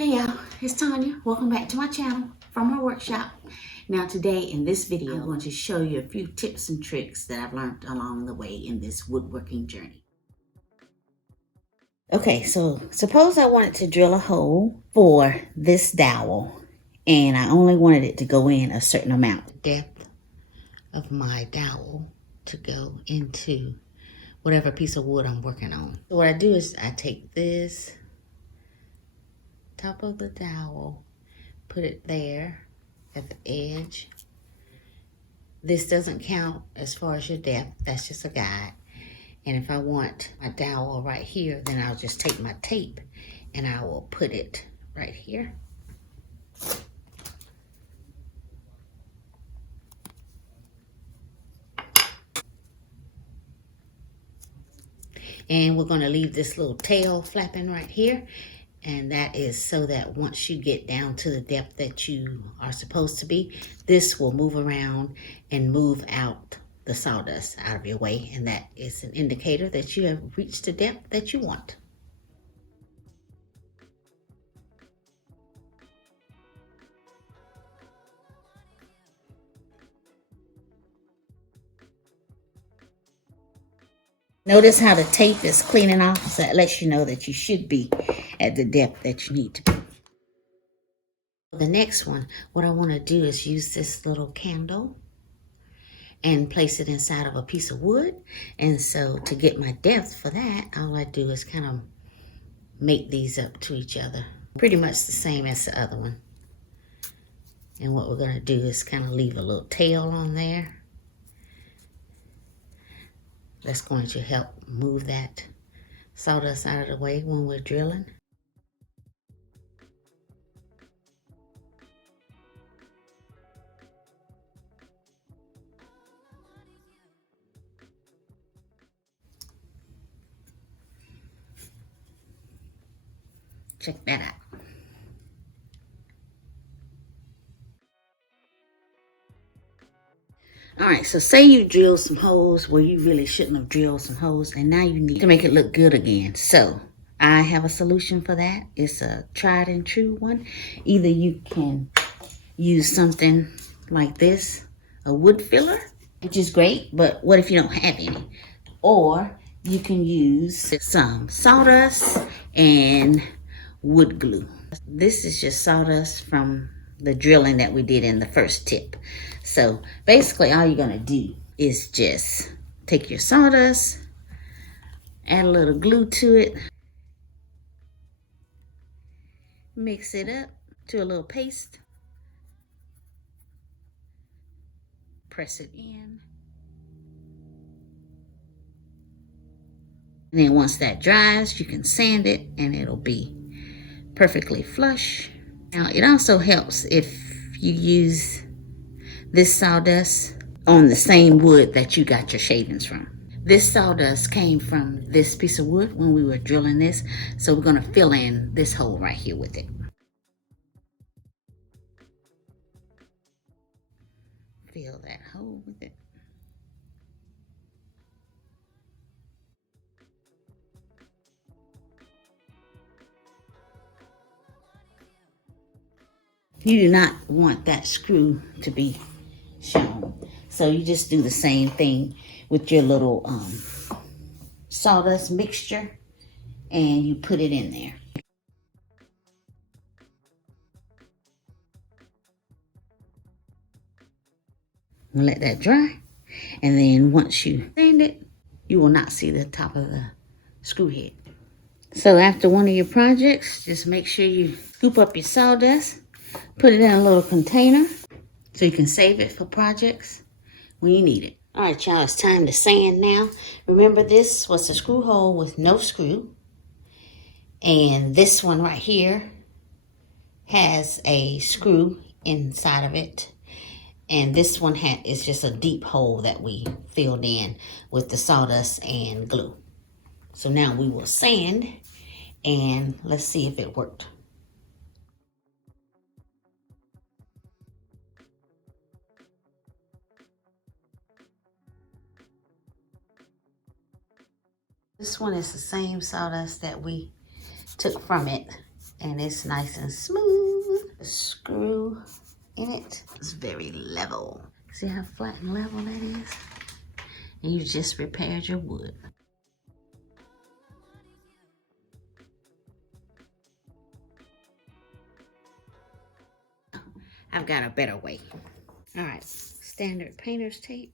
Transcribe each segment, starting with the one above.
Hey y'all, it's Tanya. Welcome back to my channel from my workshop. Now today in this video, I'm going to show you a few tips and tricks that I've learned along the way in this woodworking journey. Okay, so suppose I wanted to drill a hole for this dowel and I only wanted it to go in a certain amount. The depth of my dowel to go into whatever piece of wood I'm working on. So what I do is I take this top of the dowel, put it there at the edge. This doesn't count as far as your depth, that's just a guide. And if I want my dowel right here, then I'll just take my tape and I will put it right here. And we're going to leave this little tail flapping right here. And that is so that once you get down to the depth that you are supposed to be, this will move around and move out the sawdust out of your way. And that is an indicator that you have reached the depth that you want. Notice how the tape is cleaning off, so that lets you know that you should be at the depth that you need to be. The next one, what I want to do is use this little candle and place it inside of a piece of wood. And so to get my depth for that, all I do is kind of make these up to each other. Pretty much the same as the other one. And what we're going to do is kind of leave a little tail on there. That's going to help move that sawdust out of the way when we're drilling. Check that out. All right, so say you drilled some holes where you really shouldn't have drilled some holes, and now you need to make it look good again. So I have a solution for that. It's a tried and true one. Either you can use something like this, a wood filler, which is great, but what if you don't have any? Or you can use some sawdust and wood glue. This is just sawdust from the drilling that we did in the first tip. So basically all you're gonna do is just take your sawdust, add a little glue to it, mix it up to a little paste, press it in. And then once that dries, you can sand it and it'll be perfectly flush. Now it also helps if you use this sawdust on the same wood that you got your shavings from. This sawdust came from this piece of wood when we were drilling this, so we're going to fill in this hole right here with it. Fill that hole with it. You do not want that screw to be shown. So you just do the same thing with your little sawdust mixture and you put it in there. And let that dry. And then once you sand it, you will not see the top of the screw head. So after one of your projects, just make sure you scoop up your sawdust, put it in a little container so you can save it for projects when you need it. All right, y'all, it's time to sand now. Remember, this was a screw hole with no screw. And this one right here has a screw inside of it. And this one is just a deep hole that we filled in with the sawdust and glue. So now we will sand and let's see if it worked. This one is the same sawdust that we took from it and it's nice and smooth. The screw in it is very level. See how flat and level that is? And you just repaired your wood. I've got a better way. All right, standard painter's tape.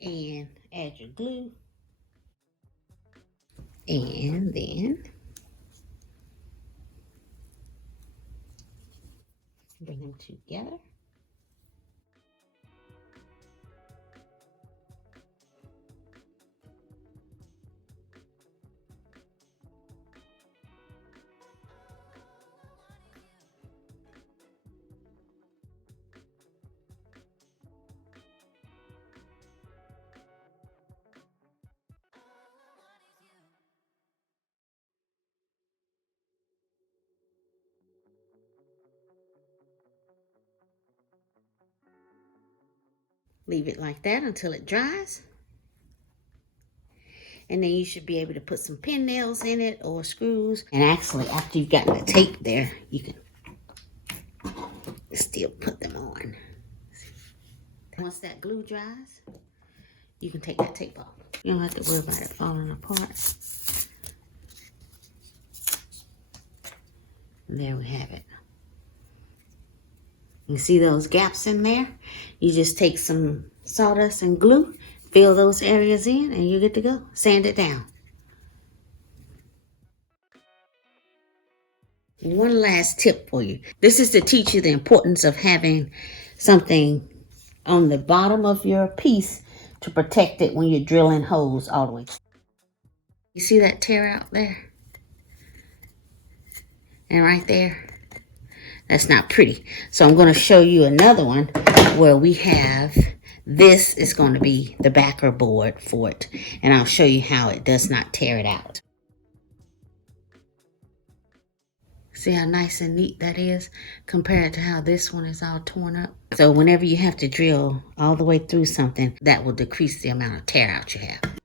And add your glue. And then bring them together. Leave it like that until it dries. And then you should be able to put some pin nails in it or screws. And actually, after you've gotten the tape there, you can still put them on. Once that glue dries, you can take that tape off. You don't have to worry about it falling apart. And there we have it. You see those gaps in there? You just take some sawdust and glue, fill those areas in, and you're good to go. Sand it down. One last tip for you. This is to teach you the importance of having something on the bottom of your piece to protect it when you're drilling holes all the way. You see that tear out there? And right there? That's not pretty. So I'm going to show you another one where we have, this is going to be the backer board for it. And I'll show you how it does not tear it out. See how nice and neat that is compared to how this one is all torn up. So whenever you have to drill all the way through something, that will decrease the amount of tear out you have.